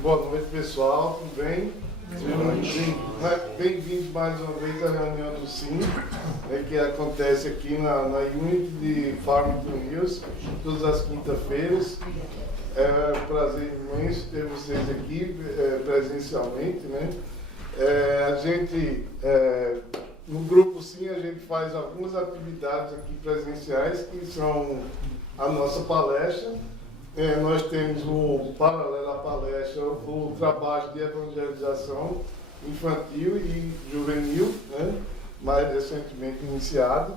Boa noite, pessoal, tudo bem? Bem-vindos mais uma vez à reunião do SIM, que acontece aqui na Unity de Farmington Hills, todas as quintas-feiras. É um prazer imenso ter vocês aqui presencialmente, né? No grupo SIM, a gente faz algumas atividades aqui presenciais, que são a nossa palestra. Nós temos paralelo à palestra, o trabalho de evangelização infantil e juvenil, né, mais recentemente iniciado.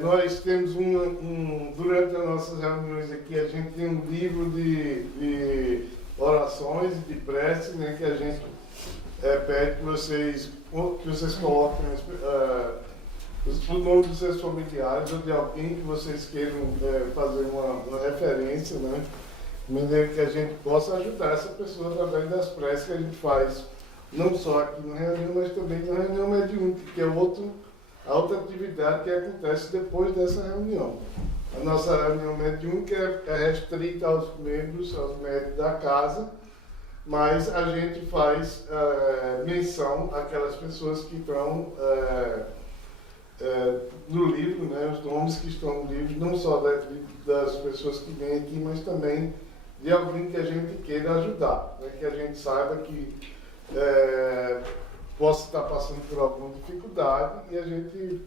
Nós temos durante as nossas reuniões aqui, a gente tem um livro de orações e de preces, né, que a gente pede que vocês coloquem o nome dos seus familiares ou de alguém que vocês queiram fazer uma referência, né? De maneira que a gente possa ajudar essa pessoa através das preces que a gente faz, não só aqui na reunião, mas também na reunião mediúnica, que é a outra atividade que acontece depois dessa reunião. A nossa reunião mediúnica é restrita aos membros, aos médios da casa, mas a gente faz menção àquelas pessoas que estão no livro, né, os nomes que estão no livro, não só das pessoas que vêm aqui, mas também de alguém que a gente queira ajudar, né, que a gente saiba que possa estar passando por alguma dificuldade e a gente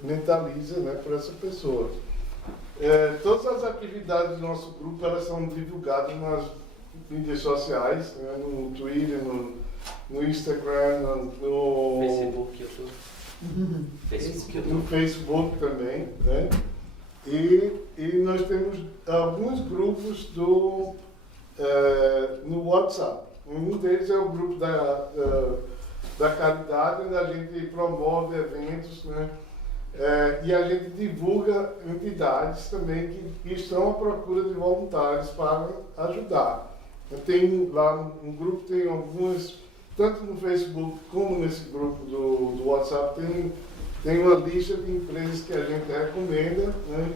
mentaliza, né, por essa pessoa. Todas as atividades do nosso grupo, elas são divulgadas nas mídias sociais, né, no Twitter, no Instagram, no Facebook, YouTube. No Facebook também, né? E nós temos alguns grupos no WhatsApp. Um deles é o grupo da caridade, onde a gente promove eventos, né? E a gente divulga entidades também que estão à procura de voluntários para ajudar. Tem lá no grupo, tem algumas, tanto no Facebook como nesse grupo do WhatsApp, tem uma lista de empresas que a gente recomenda, né?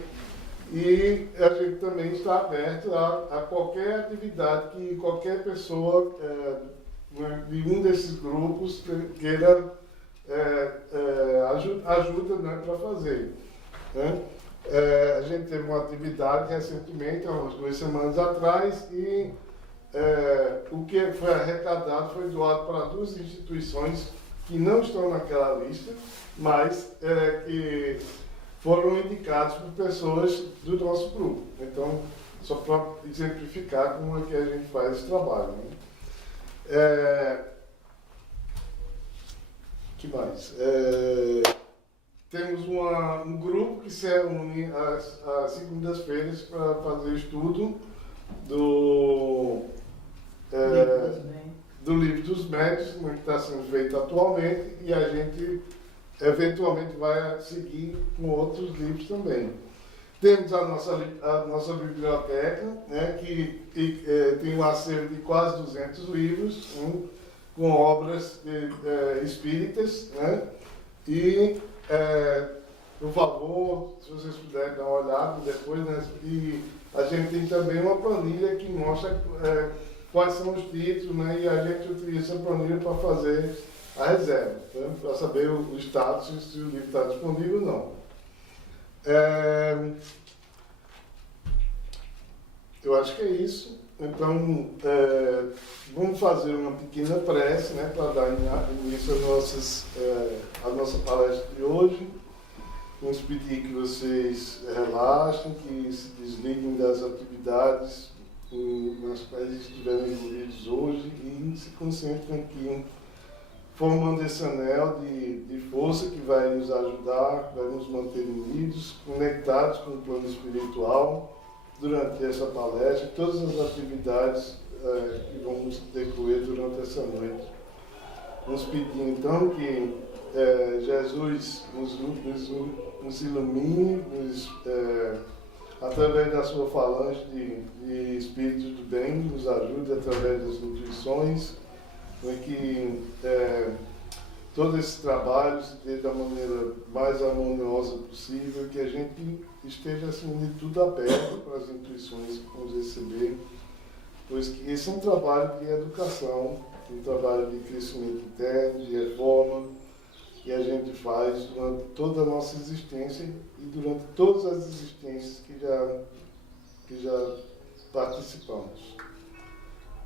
E a gente também está aberto a qualquer atividade que qualquer pessoa de um desses grupos queira ajuda, né, para fazer, né? A gente teve uma atividade recentemente, há umas 2 semanas atrás, e o que foi arrecadado foi doado para 2 instituições que não estão naquela lista, mas que foram indicados por pessoas do nosso grupo. Então, só para exemplificar como é que a gente faz esse trabalho, né? Que mais? Temos um grupo que se reúne às segundas-feiras para fazer estudo do livro dos médios, que está sendo feito atualmente, e a gente eventualmente vai seguir com outros livros também. Temos a nossa biblioteca, né, que tem um acervo de quase 200 livros, com obras espíritas, né, e, por favor, se vocês puderem dar uma olhada depois, né, e a gente tem também uma planilha que mostra quais são os títulos, né, e a gente utiliza essa planilha para fazer a reserva, né, para saber o status, se o livro está disponível ou não. Eu acho que é isso. Então, vamos fazer uma pequena prece, né, para dar início à nossa palestra de hoje. Vamos pedir que vocês relaxem, que se desliguem das atividades nas quais estiverem envolvidos hoje e se concentrem aqui, formando esse anel de força que vai nos ajudar, vai nos manter unidos, conectados com o plano espiritual durante essa palestra e todas as atividades que vamos decorrer durante essa noite. Vamos pedir então que Jesus nos ilumine, através da sua falange de espíritos do bem, nos ajude através das intuições, que todo esse trabalho se dê da maneira mais harmoniosa possível, que a gente esteja, acima de tudo, aberto para as intuições que vamos receber pois que esse é um trabalho de educação, um trabalho de crescimento interno, de reforma, que a gente faz durante toda a nossa existência e durante todas as existências que já participamos.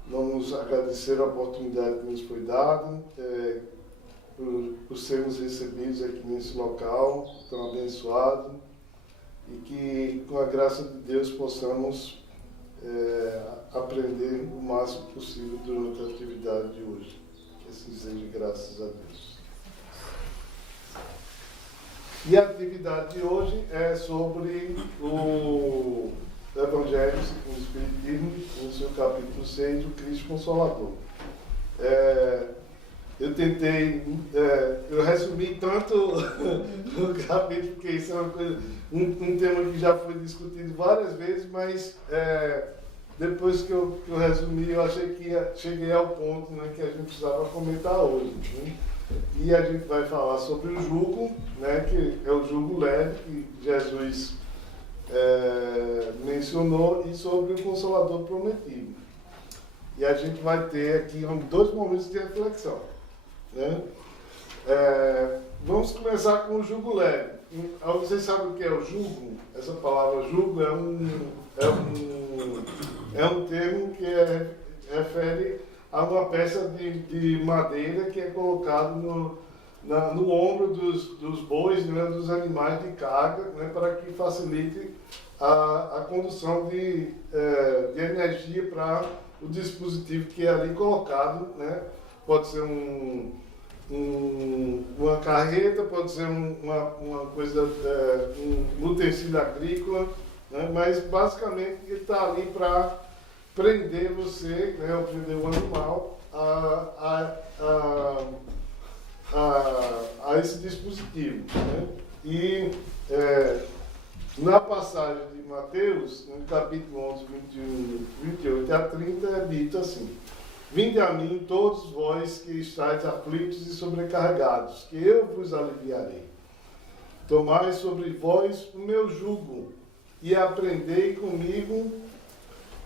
Vamos agradecer a oportunidade que nos foi dada, por sermos recebidos aqui nesse local tão abençoado, e que, com a graça de Deus, possamos aprender o máximo possível durante a atividade de hoje. Que assim seja, graças a Deus. E a atividade de hoje é sobre o Evangelho segundo o Espiritismo, no seu capítulo 6, o Cristo Consolador. Eu tentei, eu resumi tanto no capítulo, porque isso é uma coisa, um tema que já foi discutido várias vezes, mas depois que eu resumi, eu achei que cheguei ao ponto, né, que a gente precisava comentar hoje. Né? E a gente vai falar sobre o jugo, né, que é o jugo leve, que Jesus mencionou, e sobre o Consolador prometido. E a gente vai ter aqui 2 momentos de reflexão. Né? Vamos começar com o jugo leve. Vocês sabem o que é o jugo? Essa palavra jugo é um termo que refere a uma peça de madeira que é colocado no ombro dos bois, né, dos animais de carga, né, para que facilite a condução de energia para o dispositivo que é ali colocado, né? Pode ser uma carreta, pode ser uma coisa, um utensílio agrícola, né? Mas basicamente ele está ali para prender você, né, ou prender o animal a esse dispositivo. Né? E na passagem de Mateus, no capítulo 11, 21, 28 a 30, é dito assim: Vinde a mim, todos vós que estáis aflitos e sobrecarregados, que eu vos aliviarei. Tomai sobre vós o meu jugo, e aprendei comigo,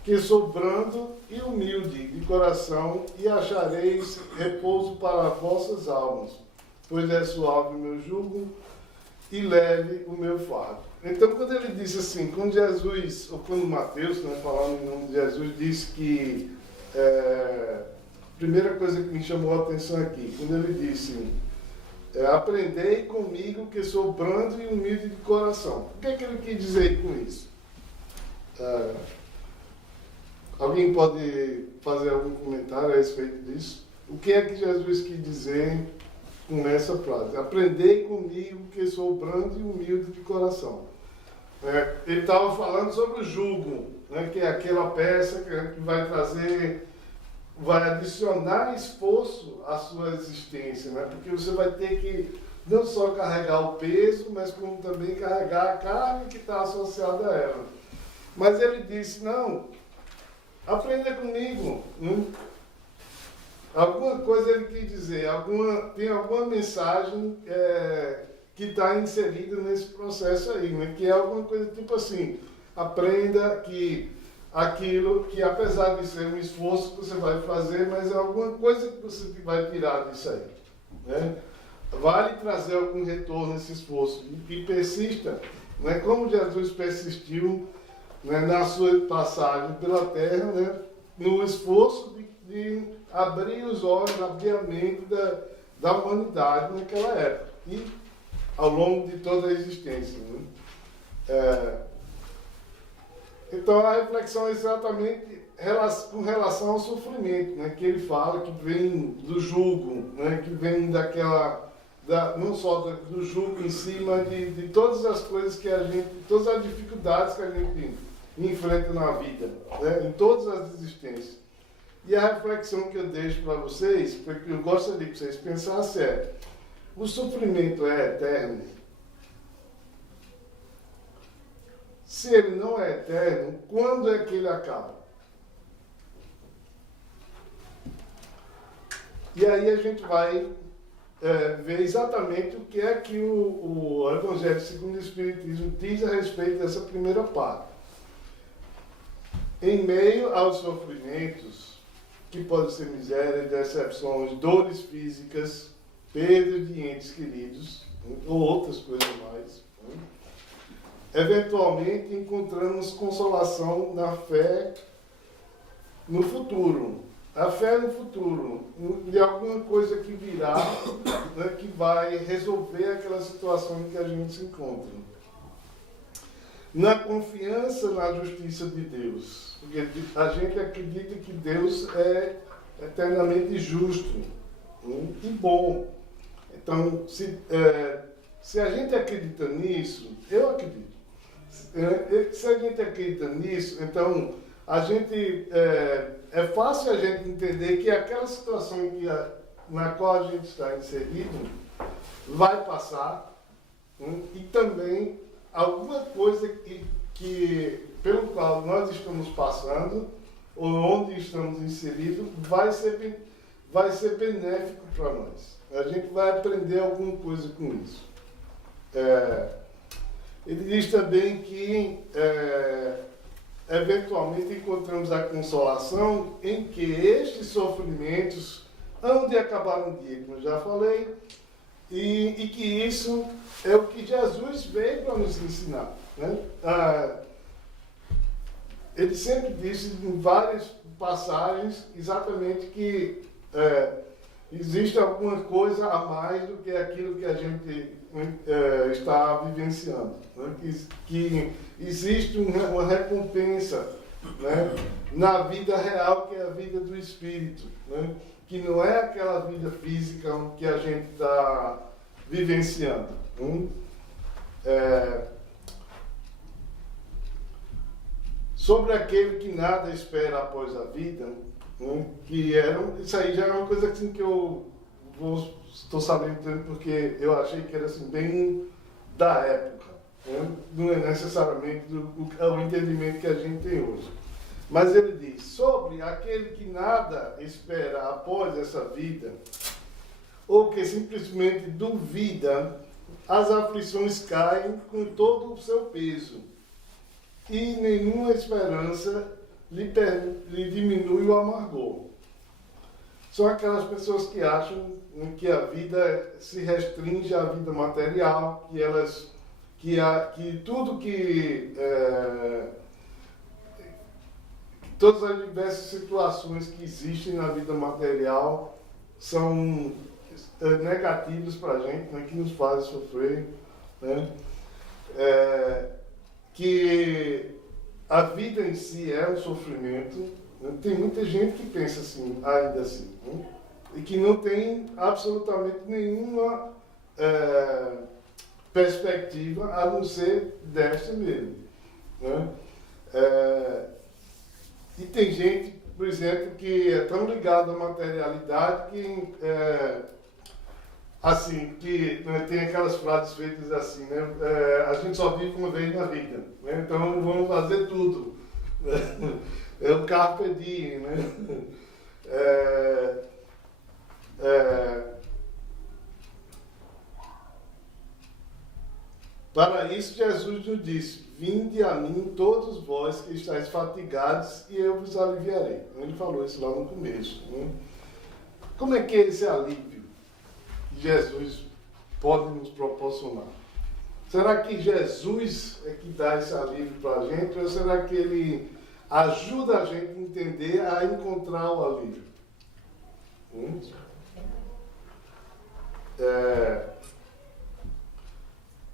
que sou brando e humilde de coração, e achareis repouso para vossas almas, pois é suave o meu jugo e leve o meu fardo. Então, quando ele disse assim, quando Jesus, ou quando Mateus, né, falando em nome de Jesus, disse que primeira coisa que me chamou a atenção aqui, quando ele disse, aprendei comigo que sou brando e humilde de coração. O que é que ele quis dizer com isso? Alguém pode fazer algum comentário a respeito disso? O que é que Jesus quis dizer com essa frase? Aprendei comigo que sou brando e humilde de coração. Ele estava falando sobre o jugo, né, que é aquela peça que vai trazer, vai adicionar esforço à sua existência, né? Porque você vai ter que não só carregar o peso, mas como também carregar a carga que está associada a ela. Mas ele disse, não, aprenda comigo. Alguma coisa ele quis dizer, tem alguma mensagem que está inserida nesse processo aí, né? Que é alguma coisa tipo assim, aprenda que aquilo que, apesar de ser um esforço que você vai fazer, mas é alguma coisa que você vai tirar disso aí. Né? Vale trazer algum retorno nesse esforço. E persista, né? Como Jesus persistiu, né, na sua passagem pela terra, né, no esforço de abrir os olhos, abrir a mente da humanidade naquela época. E ao longo de toda a existência. Né? Então a reflexão é exatamente com relação ao sofrimento, né, que ele fala que vem do jugo, né, que vem não só do jugo em si, mas de todas as coisas que todas as dificuldades que a gente enfrenta na vida, né, em todas as existências. E a reflexão que eu deixo para vocês, porque eu gostaria que vocês pensassem o sofrimento é eterno? Se ele não é eterno, quando é que ele acaba? E aí a gente vai ver exatamente o que é que o Evangelho segundo o Espiritismo diz a respeito dessa primeira parte. Em meio aos sofrimentos, que podem ser miséria, decepções, dores físicas, perda de entes queridos, ou outras coisas mais, eventualmente encontramos consolação na fé no futuro. A fé no futuro, de alguma coisa que virá, né, que vai resolver aquela situação em que a gente se encontra. Na confiança na justiça de Deus. Porque a gente acredita que Deus é eternamente justo e bom. Então, se a gente acredita nisso, eu acredito. Se a gente acredita nisso, então a gente é fácil a gente entender que aquela situação na qual a gente está inserido vai passar, e também alguma coisa pelo qual nós estamos passando ou onde estamos inseridos vai ser benéfico para nós. A gente vai aprender alguma coisa com isso. Ele diz também que eventualmente encontramos a consolação em que estes sofrimentos hão de acabar um dia, como eu já falei, e que isso é o que Jesus veio para nos ensinar. Né? Ele sempre disse em várias passagens exatamente que existe alguma coisa a mais do que aquilo que a gente está vivenciando. Né? Que existe uma recompensa, né, na vida real, que é a vida do Espírito. Né? Que não é aquela vida física que a gente está vivenciando. Sobre aquele que nada espera após a vida, isso aí já é uma coisa assim que eu estou sabendo tanto porque eu achei que era assim, bem da época. Né? Não é necessariamente o entendimento que a gente tem hoje. Mas ele diz, sobre aquele que nada espera após essa vida, ou que simplesmente duvida, as aflições caem com todo o seu peso, e nenhuma esperança lhe diminui o amargor. São aquelas pessoas que acham que a vida se restringe à vida material, que tudo todas as diversas situações que existem na vida material são negativas para a gente, né, que nos fazem sofrer, né? Que a vida em si é um sofrimento. Né? Tem muita gente que pensa assim, ainda assim, né? E que não tem absolutamente nenhuma perspectiva a não ser desta mesmo. Né? E tem gente, por exemplo, que é tão ligada à materialidade que assim, que né, tem aquelas frases feitas assim, né? A gente só vive uma vez na vida, né? Então vamos fazer tudo. É o carpe diem, né? Para isso Jesus nos disse, vinde a mim todos vós que estáis fatigados e eu vos aliviarei. Ele falou isso lá no começo. Né? Como é que é esse alívio que Jesus pode nos proporcionar? Será que Jesus é que dá esse alívio para a gente ou será que ele ajuda a gente a entender, a encontrar o alívio?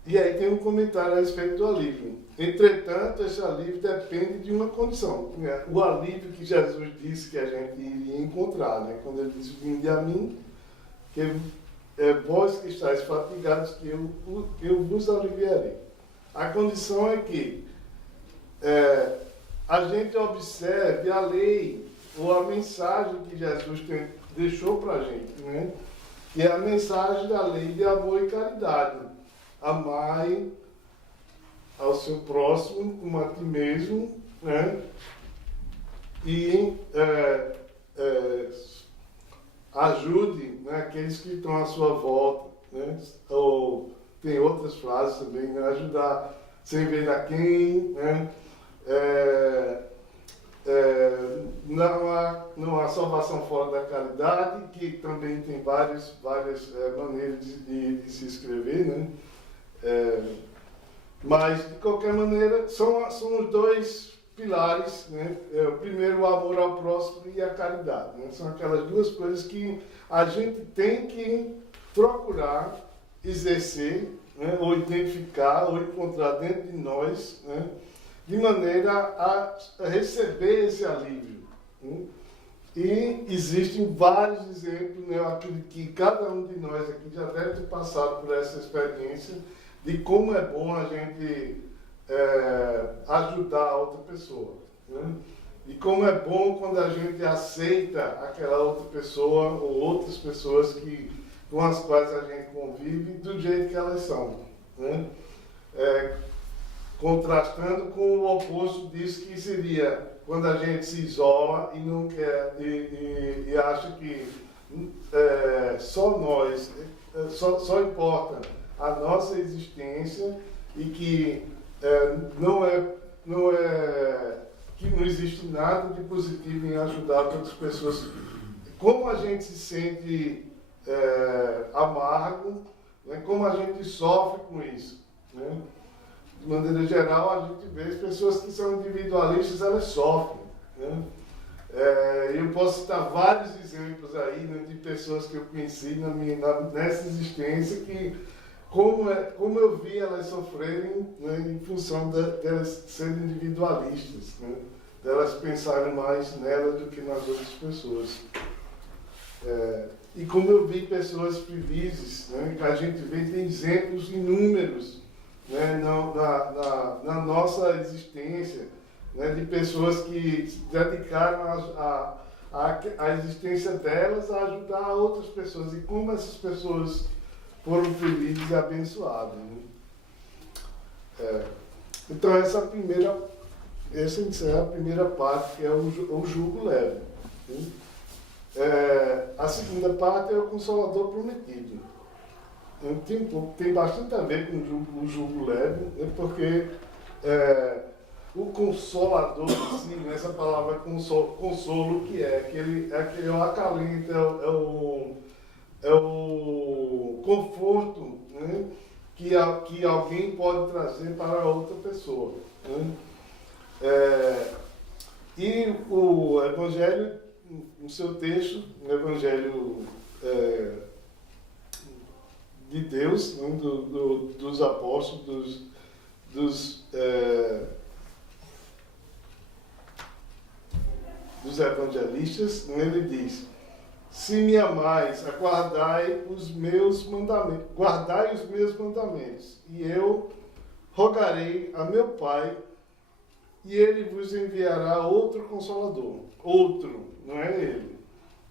E aí tem um comentário a respeito do alívio. Entretanto, esse alívio depende de uma condição. Né? O alívio que Jesus disse que a gente iria encontrar, né? Quando ele disse, vinde a mim, que vós que estáis fatigados, que eu vos aliviarei. A condição é que a gente observe a lei ou a mensagem que Jesus deixou para a gente, né? Que é a mensagem da lei de amor e caridade. Amai ao seu próximo como a ti mesmo, né? E ajude, né, aqueles que estão à sua volta, né? Ou tem outras frases também, né? Ajudar sem ver a quem, né? salvação fora da caridade, que também tem várias maneiras de se escrever, né? Mas, de qualquer maneira, são os dois pilares, né? O primeiro, o amor ao próximo, e a caridade, né? São aquelas duas coisas que a gente tem que procurar exercer, né? Ou identificar, ou encontrar dentro de nós, né? De maneira a receber esse alívio, né? E existem vários exemplos, né? Eu acredito que cada um de nós aqui já deve ter passado por essa experiência de como é bom a gente ajudar a outra pessoa, né? E como é bom quando a gente aceita aquela outra pessoa ou outras pessoas com as quais a gente convive do jeito que elas são, né? Contrastando com o oposto disso, que seria quando a gente se isola e não quer e acha que só nós, só importa a nossa existência e que que não existe nada de positivo em ajudar outras pessoas. Como a gente se sente amargo, né? Como a gente sofre com isso, né? De maneira geral, a gente vê as pessoas que são individualistas, elas sofrem, né? Eu posso citar vários exemplos aí, né, de pessoas que eu conheci nessa existência que como eu vi elas sofrerem, né, em função delas serem individualistas, né, delas pensarem mais nelas do que nas outras pessoas. E como eu vi pessoas felizes, né, que a gente vê, tem exemplos inúmeros, né, na nossa existência, né, de pessoas que se dedicaram a existência delas a ajudar outras pessoas, e como essas pessoas foram felizes e abençoadas, né? Então essa encerra a primeira parte, que é o jugo leve, né? A segunda parte é o Consolador Prometido. Tem bastante a ver com o jugo leve, né? Porque o Consolador, sim, essa palavra consolo, que ele é o acalento, é o conforto, né, que alguém pode trazer para outra pessoa, né? E o Evangelho, no seu texto, o Evangelho de Deus, né, dos apóstolos, dos evangelistas, ele diz: se me amais, guardai os meus mandamentos, e eu rogarei a meu Pai, e ele vos enviará outro Consolador. Outro, não é ele,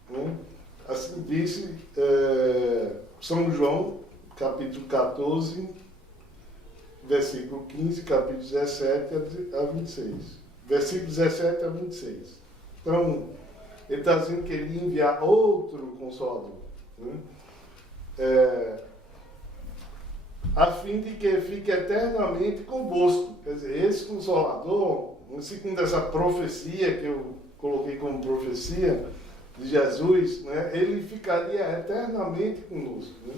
né? Assim disse São João, capítulo 14, versículo 15, capítulo 17 a 26. Versículo 17 a 26. Então, ele está dizendo que ele ia enviar outro Consolador, né? A fim de que fique eternamente convosco. Quer dizer, esse Consolador, segundo essa profecia que eu coloquei como profecia de Jesus, né, ele ficaria eternamente conosco, né?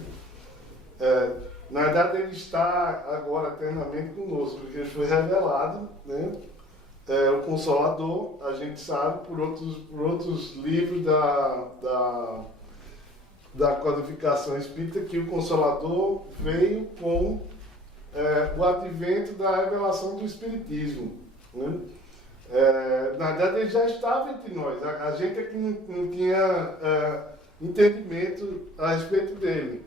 Na verdade, ele está agora eternamente conosco, porque ele foi revelado, né? O Consolador, a gente sabe por outros livros da codificação espírita, que o Consolador veio com o advento da revelação do Espiritismo, né? Na verdade, ele já estava entre nós, a gente é que não tinha entendimento a respeito dele.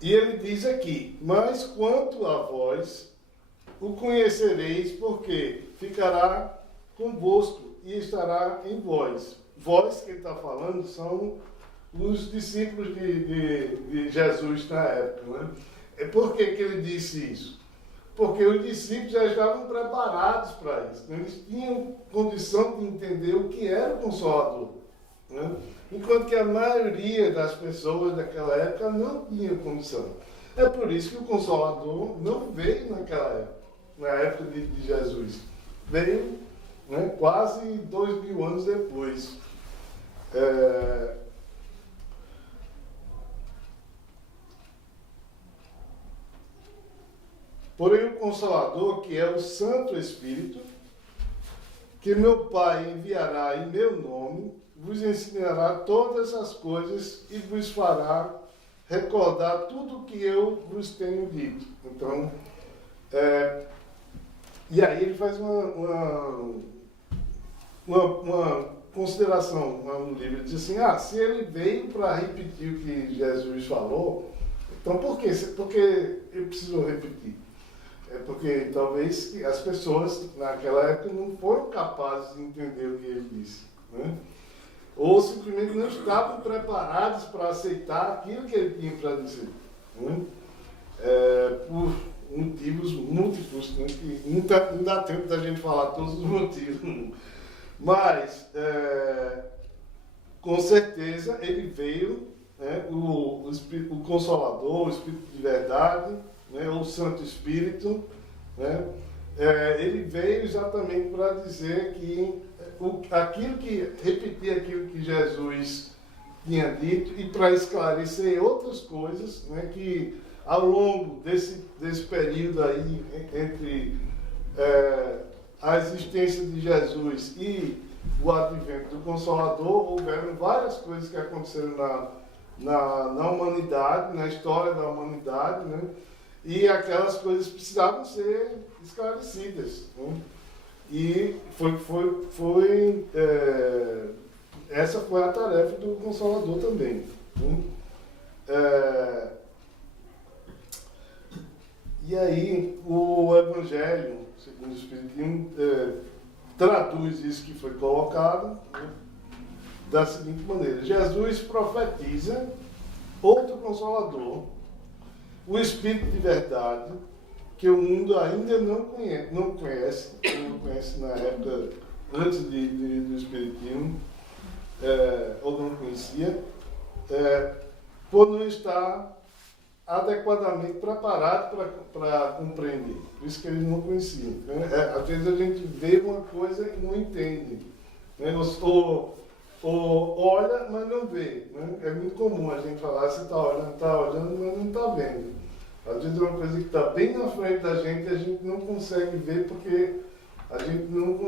E ele diz aqui: mas quanto a vós, o conhecereis, porque ficará convosco e estará em vós. Vós que ele está falando são os discípulos de Jesus na época, né? Por que ele disse isso? Porque os discípulos já estavam preparados para isso, né? Eles tinham condição de entender o que era o Consolador, né? Enquanto que a maioria das pessoas daquela época não tinha condição. É por isso que o Consolador não veio naquela época, na época de Jesus. Veio né? Quase 2000 anos depois. Porém, o Consolador, que é o Santo Espírito, que meu Pai enviará em meu nome, vos ensinará todas as coisas e vos fará recordar tudo o que eu vos tenho dito. Então, e aí ele faz uma consideração no livro. Ele diz assim, se ele veio para repetir o que Jesus falou, então por quê? Porque eu preciso repetir. É porque talvez as pessoas naquela época não foram capazes de entender o que ele disse, né? Ou simplesmente não estavam preparados para aceitar aquilo que ele tinha para dizer, né? Por motivos múltiplos, né? Que não dá tempo da gente falar todos os motivos. Mas, com certeza, ele veio, né? O Consolador, o Espírito de verdade, né? O Santo Espírito, né? Ele veio exatamente para dizer que repetir aquilo que Jesus tinha dito e para esclarecer outras coisas, né? Que ao longo desse período aí entre a existência de Jesus e o advento do Consolador, houveram várias coisas que aconteceram na humanidade, na história da humanidade, né? E aquelas coisas precisavam ser esclarecidas, né? E essa foi a tarefa do Consolador também, né? E aí o Evangelho, segundo o Espiritismo, traduz isso que foi colocado, né, da seguinte maneira: Jesus profetiza outro Consolador, o Espírito de verdade, que o mundo ainda não conhece na época antes do Espiritismo, ou não conhecia, por não estar adequadamente preparado para compreender. Por isso que eles não conheciam, né? Às vezes a gente vê uma coisa e não entende, né? Ou olha, mas não vê, né? É muito comum a gente falar, você está olhando, mas não está vendo. Às vezes é uma coisa que está bem na frente da gente e a gente não consegue ver porque a gente não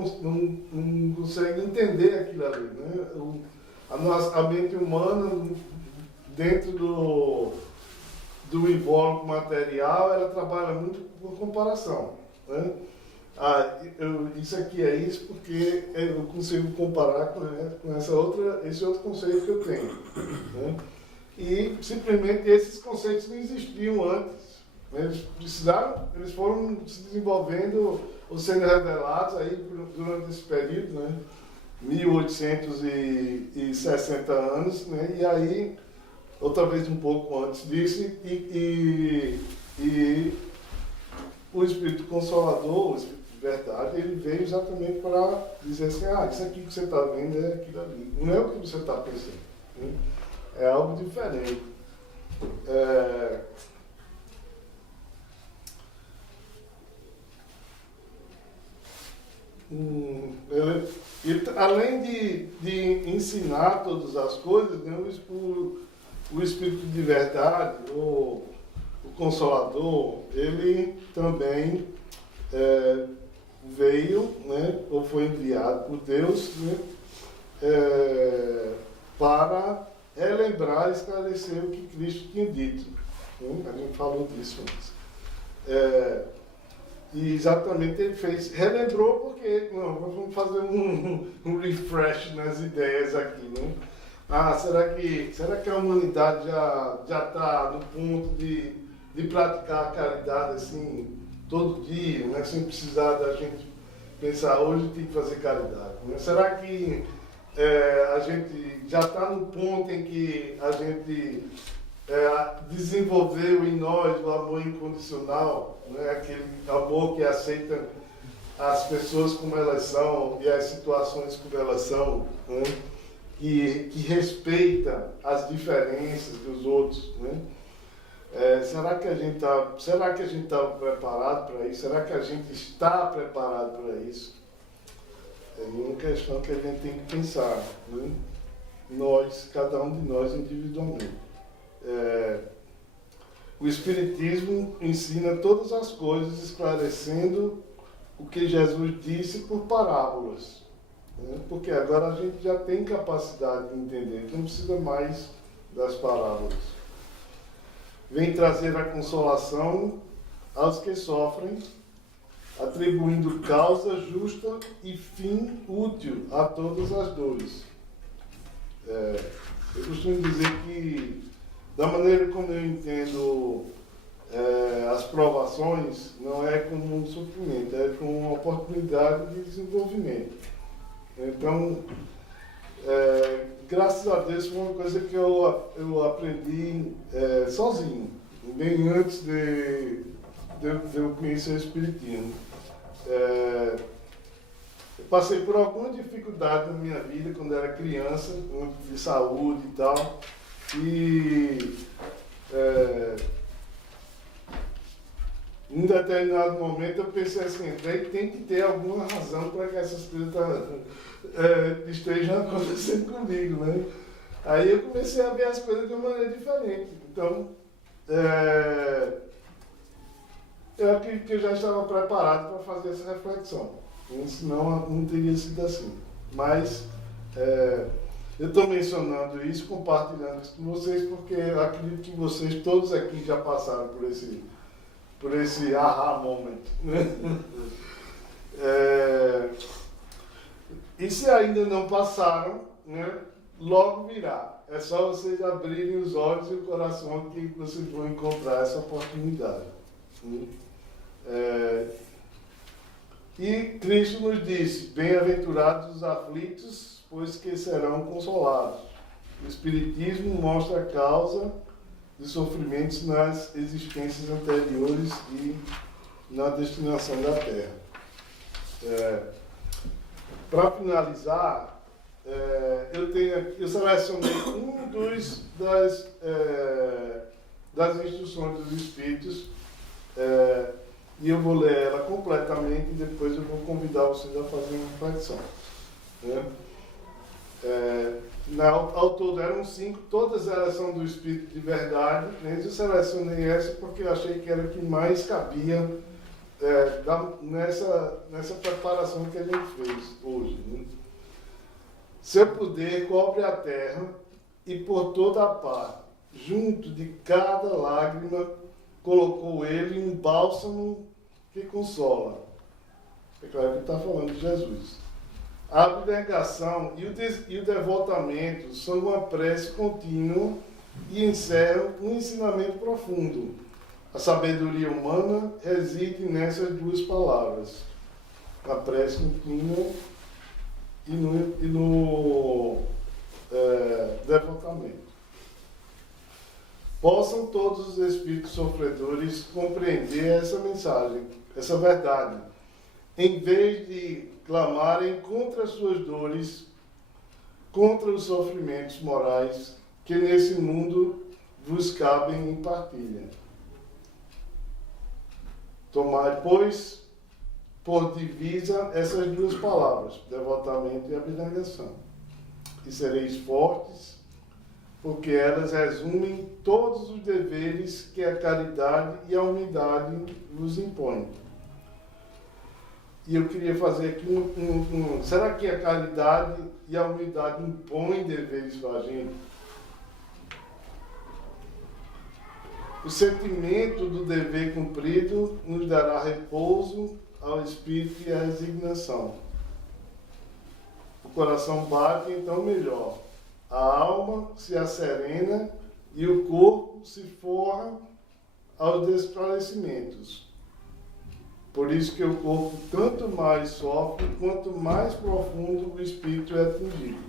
consegue entender aquilo ali, né? A mente humana, dentro do invólucro material, ela trabalha muito por comparação, né? Isso aqui é isso porque eu consigo comparar com esse outro conceito que eu tenho, né? E simplesmente esses conceitos não existiam antes. Eles foram se desenvolvendo ou sendo revelados aí durante esse período, né? 1860 anos, né? E aí, ou talvez um pouco antes disso, e o Espírito Consolador, o Espírito de verdade, ele veio exatamente para dizer assim, isso aqui que você está vendo é aquilo ali. Não é o que você está pensando, né? É algo diferente. Além de ensinar todas as coisas, né, o Espírito de verdade, o Consolador, ele também veio, né, ou foi enviado por Deus, né, para relembrar e esclarecer o que Cristo tinha dito, né? A gente falou disso antes. E exatamente ele relembrou porque, vamos fazer um refresh nas ideias aqui, né? Será que a humanidade já está no ponto de praticar a caridade assim, todo dia, né? Sem precisar da gente pensar, hoje tem que fazer caridade, né? Será que a gente já está no ponto em que a gente desenvolveu em nós o amor incondicional, né? Aquele amor que aceita as pessoas como elas são e as situações como elas são, né? Que respeita as diferenças dos outros, né? Será que a gente está preparado para isso? Será que a gente está preparado para isso? É uma questão que a gente tem que pensar, né? Nós, cada um de nós individualmente. O Espiritismo ensina todas as coisas, esclarecendo o que Jesus disse por parábolas, né? Porque agora a gente já tem capacidade de entender, não precisa mais das parábolas. Vem trazer a consolação aos que sofrem, atribuindo causa justa e fim útil a todas as dores. Eu costumo dizer que, da maneira como eu entendo as provações, não é como um sofrimento, é como uma oportunidade de desenvolvimento. Então, graças a Deus, foi uma coisa que eu aprendi sozinho, bem antes de eu conhecer o Espiritismo. Eu passei por alguma dificuldade na minha vida quando era criança, de saúde e tal, e em um determinado momento eu pensei assim, tem que ter alguma razão para que essas coisas estejam acontecendo comigo, né? Aí eu comecei a ver as coisas de uma maneira diferente. Então, eu acredito que eu já estava preparado para fazer essa reflexão, senão não teria sido assim. Mas eu estou mencionando isso, compartilhando isso com vocês, porque eu acredito que vocês todos aqui já passaram por esse aha moment, né? E se ainda não passaram, né, logo virá. É só vocês abrirem os olhos e o coração que vocês vão encontrar essa oportunidade. E Cristo nos disse, bem-aventurados os aflitos, pois que serão consolados. O Espiritismo mostra a causa de sofrimentos nas existências anteriores e na destinação da Terra. Para finalizar, eu selecionei das instruções dos Espíritos, e eu vou ler ela completamente e depois eu vou convidar vocês a fazer uma reflexão. Ao todo eram 5, todas elas são do Espírito de Verdade, mas eu selecionei essa porque eu achei que era a que mais cabia nessa preparação que a gente fez hoje, né? Seu poder cobre a terra e por toda a parte, junto de cada lágrima, colocou ele um bálsamo que consola. É claro que está falando de Jesus. A abnegação e o devotamento são uma prece contínua e encerram um ensinamento profundo. A sabedoria humana reside nessas duas palavras, na prece contínua e no devotamento. Possam todos os espíritos sofredores compreender essa mensagem, essa verdade, em vez de clamarem contra as suas dores, contra os sofrimentos morais que nesse mundo vos cabem em partilha. Tomai, pois, por divisa essas duas palavras, devotamento e abnegação, e sereis fortes, porque elas resumem todos os deveres que a caridade e a humildade vos impõem. E eu queria fazer aqui será que a caridade e a humildade impõem deveres para a gente? O sentimento do dever cumprido nos dará repouso ao espírito e à resignação. O coração bate, então melhor. A alma se asserena e o corpo se forra aos desfalecimentos. Por isso que o corpo tanto mais sofre, quanto mais profundo o espírito é atingido.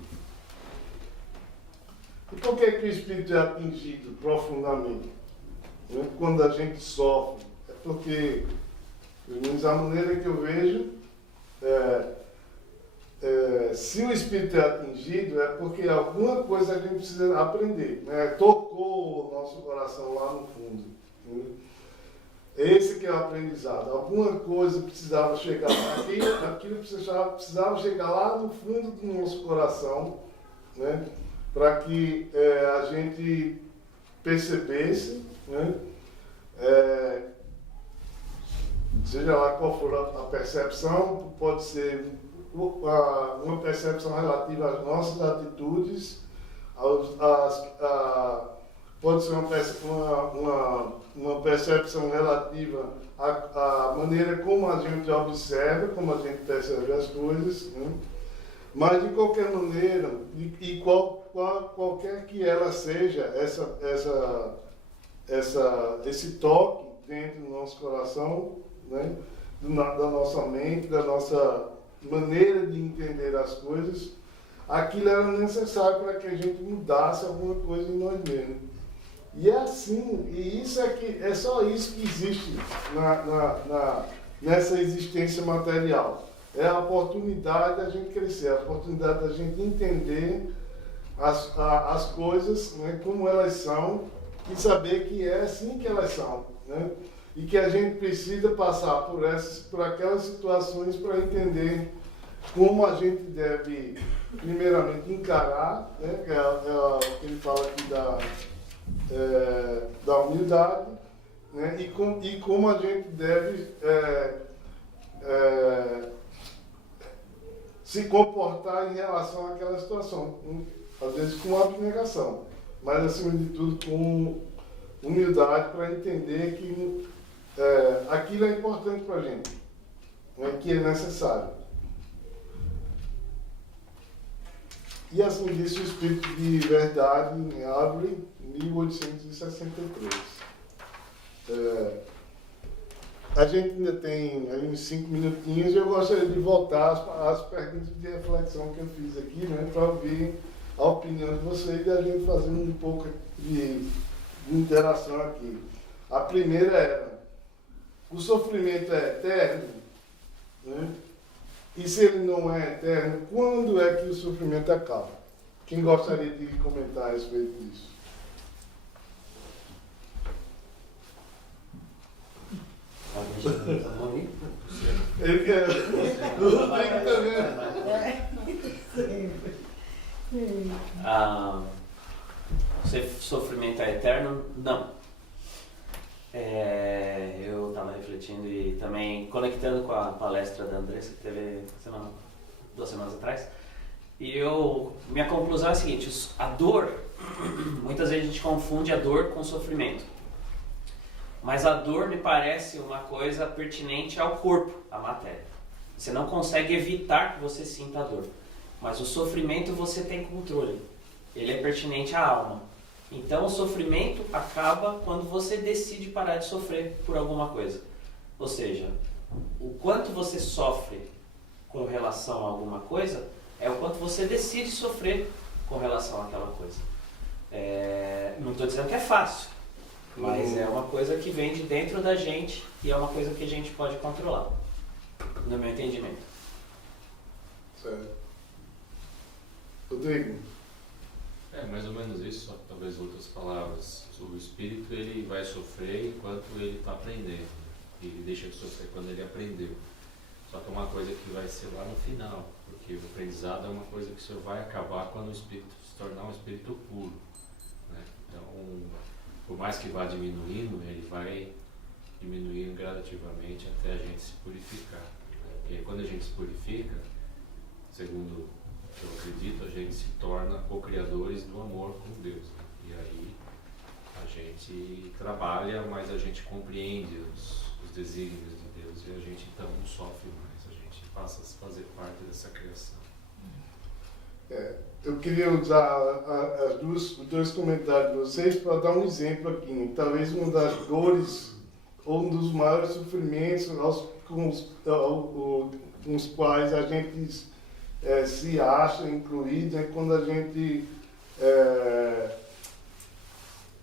E por que o espírito é atingido profundamente? Quando a gente sofre? É porque, pelo menos a maneira que eu vejo, se o espírito é atingido, é porque alguma coisa a gente precisa aprender, né? Tocou o nosso coração lá no fundo. Esse que é o aprendizado. Alguma coisa precisava chegar aquilo precisava chegar lá no fundo do nosso coração, né? Para que a gente percebesse, né? Seja lá qual for a percepção, pode ser uma percepção relativa às nossas atitudes, pode ser uma percepção relativa à maneira como a gente observa, como a gente percebe as coisas, né? Mas de qualquer maneira, qualquer que ela seja, esse toque dentro do nosso coração, né? Da nossa mente, da nossa maneira de entender as coisas, aquilo era necessário para que a gente mudasse alguma coisa em nós mesmos. E é assim, e isso é só isso que existe nessa existência material. É a oportunidade da gente crescer, a oportunidade da gente entender as coisas, né, como elas são, e saber que é assim que elas são, né? E que a gente precisa passar por aquelas situações para entender como a gente deve, primeiramente, encarar, né, que é o que ele fala aqui da humildade, né, e como a gente deve se comportar em relação àquela situação, às vezes com abnegação, mas acima de tudo com humildade para entender que aquilo é importante para a gente, né, que é necessário. E assim disse o Espírito de Verdade em Árvore, 1863. A gente ainda tem aí uns 5 minutinhos e eu gostaria de voltar às perguntas de reflexão que eu fiz aqui, né, para ouvir a opinião de vocês e a gente fazer um pouco de interação aqui. A primeira era: o sofrimento é eterno? Né? E se ele não é eterno, quando é que o sofrimento acaba? Quem gostaria de comentar a respeito disso? Ele quer. Sofrimento é eterno? Não. Eu estava refletindo e também conectando com a palestra da Andressa, que teve 2 semanas atrás. E minha conclusão é a seguinte: a dor, muitas vezes a gente confunde a dor com o sofrimento. Mas a dor me parece uma coisa pertinente ao corpo, à matéria. Você não consegue evitar que você sinta a dor. Mas o sofrimento você tem controle. Ele é pertinente à alma. Então o sofrimento acaba quando você decide parar de sofrer por alguma coisa. Ou seja, o quanto você sofre com relação a alguma coisa é o quanto você decide sofrer com relação àquela coisa. Não estou dizendo que é fácil, mas é uma coisa que vem de dentro da gente e é uma coisa que a gente pode controlar, no meu entendimento. Certo. Rodrigo? Mais ou menos isso, só talvez outras palavras. O espírito, ele vai sofrer enquanto ele está aprendendo. Ele deixa de sofrer quando ele aprendeu. Só que é uma coisa que vai ser lá no final, porque o aprendizado é uma coisa que só vai acabar quando o espírito se tornar um espírito puro, né? Então, por mais que vá diminuindo, ele vai diminuindo gradativamente até a gente se purificar, né? E aí, quando a gente se purifica, segundo eu acredito, a gente se torna co-criadores do amor com Deus, né? E aí a gente trabalha, mas a gente compreende os desígnios de Deus e a gente então não sofre mais, a gente passa a fazer parte dessa criação. Eu queria usar os dois comentários de vocês para dar um exemplo aqui. Talvez uma das dores ou um dos maiores sofrimentos com os quais a gente se acha incluído, quando a gente,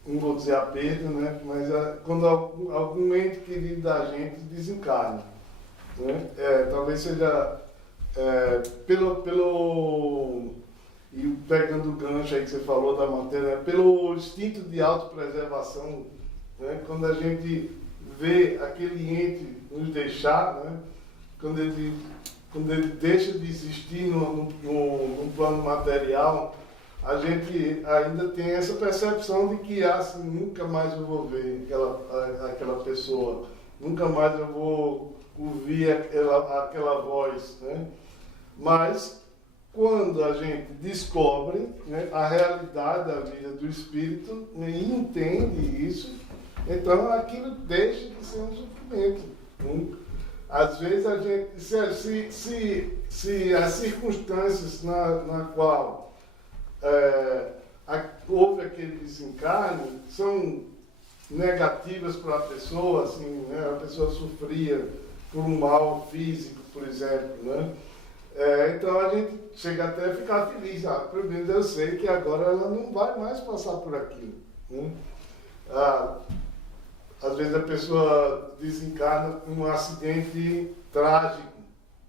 não vou dizer a perda, né, mas quando algum ente querido da gente desencarna, né? Talvez seja e pegando o gancho aí que você falou da matéria, pelo instinto de autopreservação, né, quando a gente vê aquele ente nos deixar, né? Quando ele deixa de existir no plano material, a gente ainda tem essa percepção de que assim, nunca mais eu vou ver aquela pessoa, nunca mais eu vou ouvir aquela voz, né? Mas quando a gente descobre, né, a realidade da vida do espírito, né, e entende isso, então aquilo deixa de ser um sofrimento, né? Às vezes a gente, se as circunstâncias na qual houve aquele desencarne são negativas para a pessoa, assim, né? A pessoa sofria por um mal físico, por exemplo, né? Então a gente chega até a ficar feliz, pelo menos eu sei que agora ela não vai mais passar por aquilo, né? Às vezes a pessoa desencarna com um acidente trágico,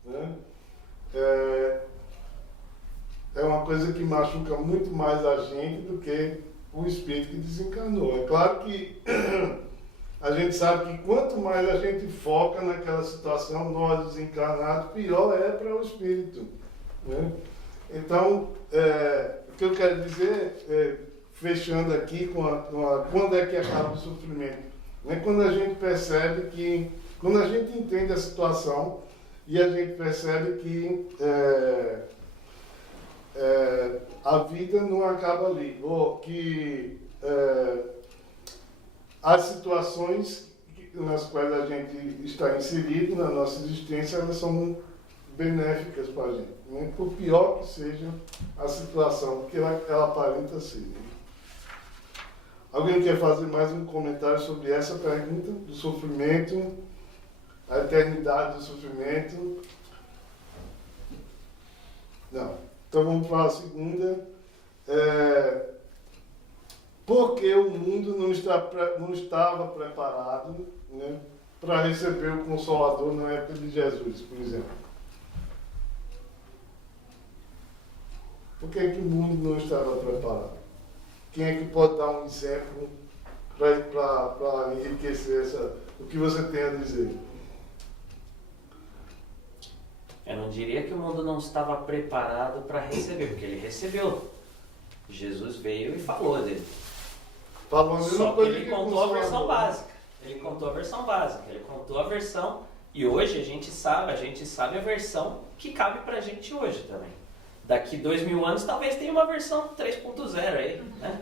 né? É uma coisa que machuca muito mais a gente do que o espírito que desencarnou. É claro que a gente sabe que quanto mais a gente foca naquela situação, nós desencarnados, pior é para o espírito, né? Então, o que eu quero dizer, fechando aqui quando é que acaba o sofrimento? É quando a gente percebe que, quando a gente entende a situação e a gente percebe que a vida não acaba ali, ou que as situações nas quais a gente está inserido na nossa existência, elas são benéficas para a gente, né? Por pior que seja a situação, que ela aparenta ser. Alguém quer fazer mais um comentário sobre essa pergunta do sofrimento, a eternidade do sofrimento? Não. Então vamos para a segunda. Por que o mundo não estava preparado, né, para receber o Consolador na época de Jesus, por exemplo? Por que o mundo não estava preparado? Quem é que pode dar um exemplo para enriquecer o que você tem a dizer? Eu não diria que o mundo não estava preparado para receber, porque ele recebeu. Jesus veio e falou dele. Falou a mesma Só que coisa ele contou a versão básica. Ele contou a versão. E hoje a gente sabe a versão que cabe pra gente hoje também. Daqui 2000 anos talvez tenha uma versão 3.0 aí, né?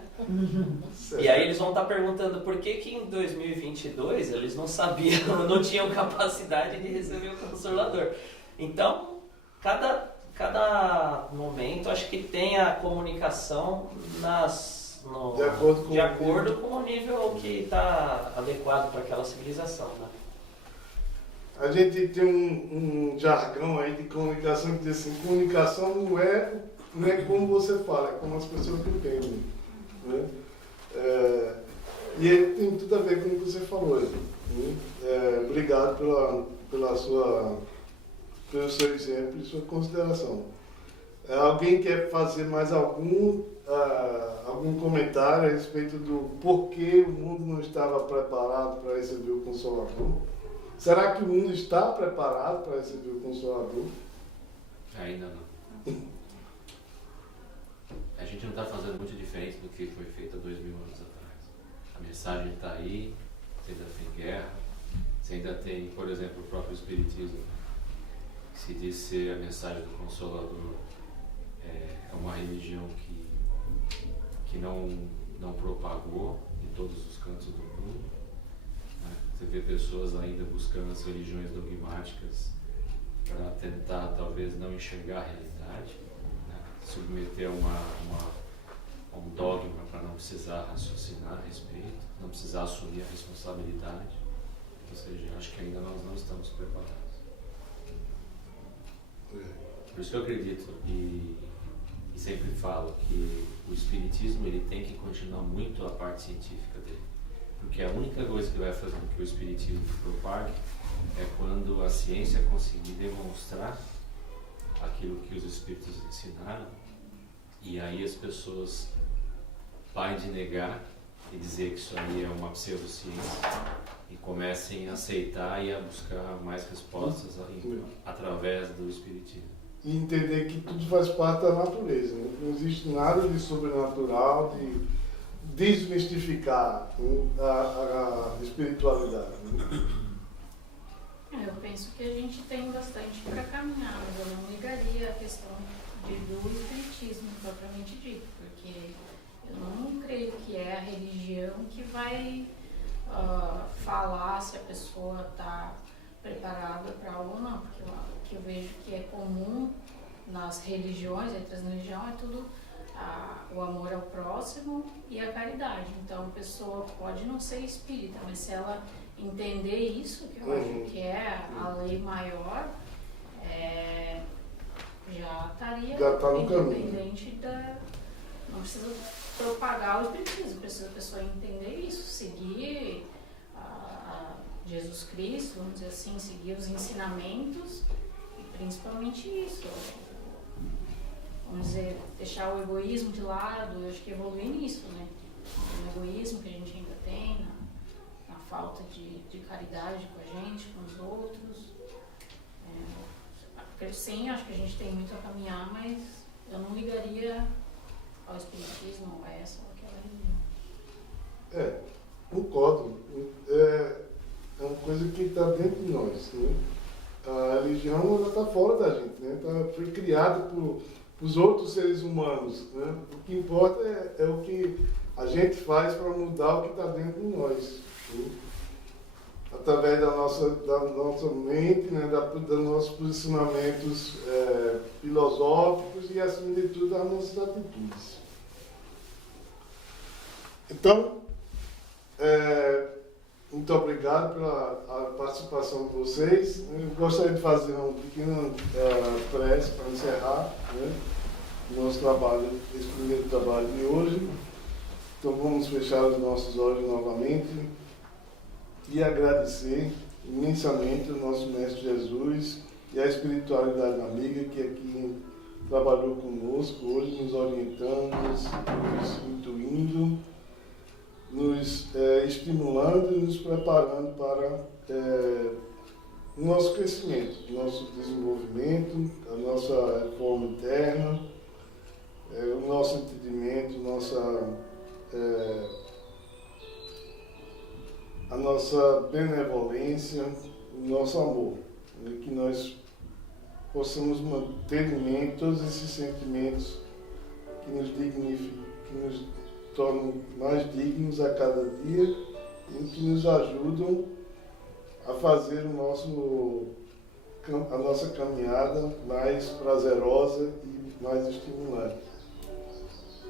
E aí eles vão estar perguntando por que em 2022 eles não sabiam, não tinham capacidade de receber o Consolador. Então, cada momento acho que tem a comunicação de acordo com o nível que está adequado para aquela civilização, né? A gente tem um jargão aí de comunicação que diz assim, comunicação não é como você fala, é como as pessoas entendem, né? E tem tudo a ver com o que você falou aí, né? Obrigado pelo seu exemplo e sua consideração. Alguém quer fazer mais algum comentário a respeito do porquê o mundo não estava preparado para receber o Consolador? Será que o mundo está preparado para receber o Consolador? Ainda não. A gente não está fazendo muito diferente do que foi feito há 2000 anos atrás. A mensagem está aí, você ainda tem guerra, você ainda tem, por exemplo, o próprio Espiritismo, que se diz ser a mensagem do Consolador, é uma religião que não propagou em todos os cantos do mundo. Você vê pessoas ainda buscando as religiões dogmáticas para tentar, talvez, não enxergar a realidade, né? Submeter a um dogma para não precisar raciocinar a respeito, não precisar assumir a responsabilidade. Ou seja, acho que ainda nós não estamos preparados. Por isso que eu acredito e sempre falo que o Espiritismo ele tem que continuar muito a parte científica dele. Porque a única coisa que vai fazer com que o Espiritismo propague é quando a ciência conseguir demonstrar aquilo que os Espíritos ensinaram, e aí as pessoas parem de negar e dizer que isso aí é uma pseudociência e comecem a aceitar e a buscar mais respostas através do Espiritismo. E entender que tudo faz parte da natureza, né? Não existe nada de sobrenatural, de desmistificar, né, a espiritualidade. Né? Eu penso que a gente tem bastante para caminhar, mas eu não ligaria a questão do espiritismo propriamente dito, porque eu não creio que é a religião que vai falar se a pessoa está preparada para algo ou não, porque o que eu vejo que é comum nas religiões, entre as religiões, é tudo o amor ao próximo e a caridade. Então a pessoa pode não ser espírita, mas se ela entender isso, que eu acho que é a lei maior, já estaria independente da... Não precisa propagar o espiritismo, precisa a pessoa entender isso, seguir Jesus Cristo, vamos dizer assim, seguir os ensinamentos e principalmente isso. Vamos dizer, deixar o egoísmo de lado, eu acho que evoluir nisso, né? O egoísmo que a gente ainda tem, na falta de caridade com a gente, com os outros. Sim, acho que a gente tem muito a caminhar, mas eu não ligaria ao espiritismo, ou a essa ou aquela religião. Concordo. É uma coisa que está dentro de nós, né? A religião está fora da gente, né? Foi criada por os outros seres humanos, né? O que importa é o que a gente faz para mudar o que está dentro de nós, né? Através da nossa mente, né? Dos nossos posicionamentos filosóficos e, acima de tudo, das nossas atitudes. Então, muito obrigado pela participação de vocês. Eu gostaria de fazer um pequeno prece para encerrar, né, o nosso trabalho, esse primeiro trabalho de hoje. Então vamos fechar os nossos olhos novamente e agradecer imensamente ao nosso Mestre Jesus e à espiritualidade amiga que aqui trabalhou conosco hoje, nos orientando, nos intuindo, nos estimulando e nos preparando para o nosso crescimento, o nosso desenvolvimento, a nossa reforma interna, o nosso entendimento, a nossa benevolência, o nosso amor, né? Que nós possamos manter em mente todos esses sentimentos que nos dignificam, que nos tornam mais dignos a cada dia e que nos ajudam a fazer a nossa caminhada mais prazerosa e mais estimulante.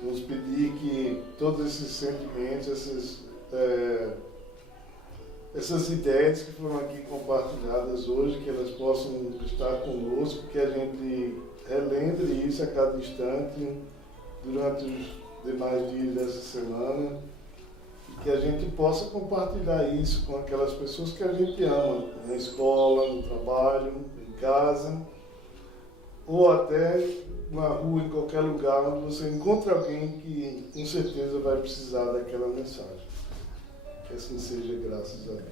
Vamos pedir que todos esses sentimentos, essas ideias que foram aqui compartilhadas hoje, que elas possam estar conosco, que a gente relembre isso a cada instante durante os demais dias dessa semana, e que a gente possa compartilhar isso com aquelas pessoas que a gente ama, na escola, no trabalho, em casa, ou até na rua, em qualquer lugar onde você encontra alguém que com certeza vai precisar daquela mensagem. Que assim seja, graças a Deus.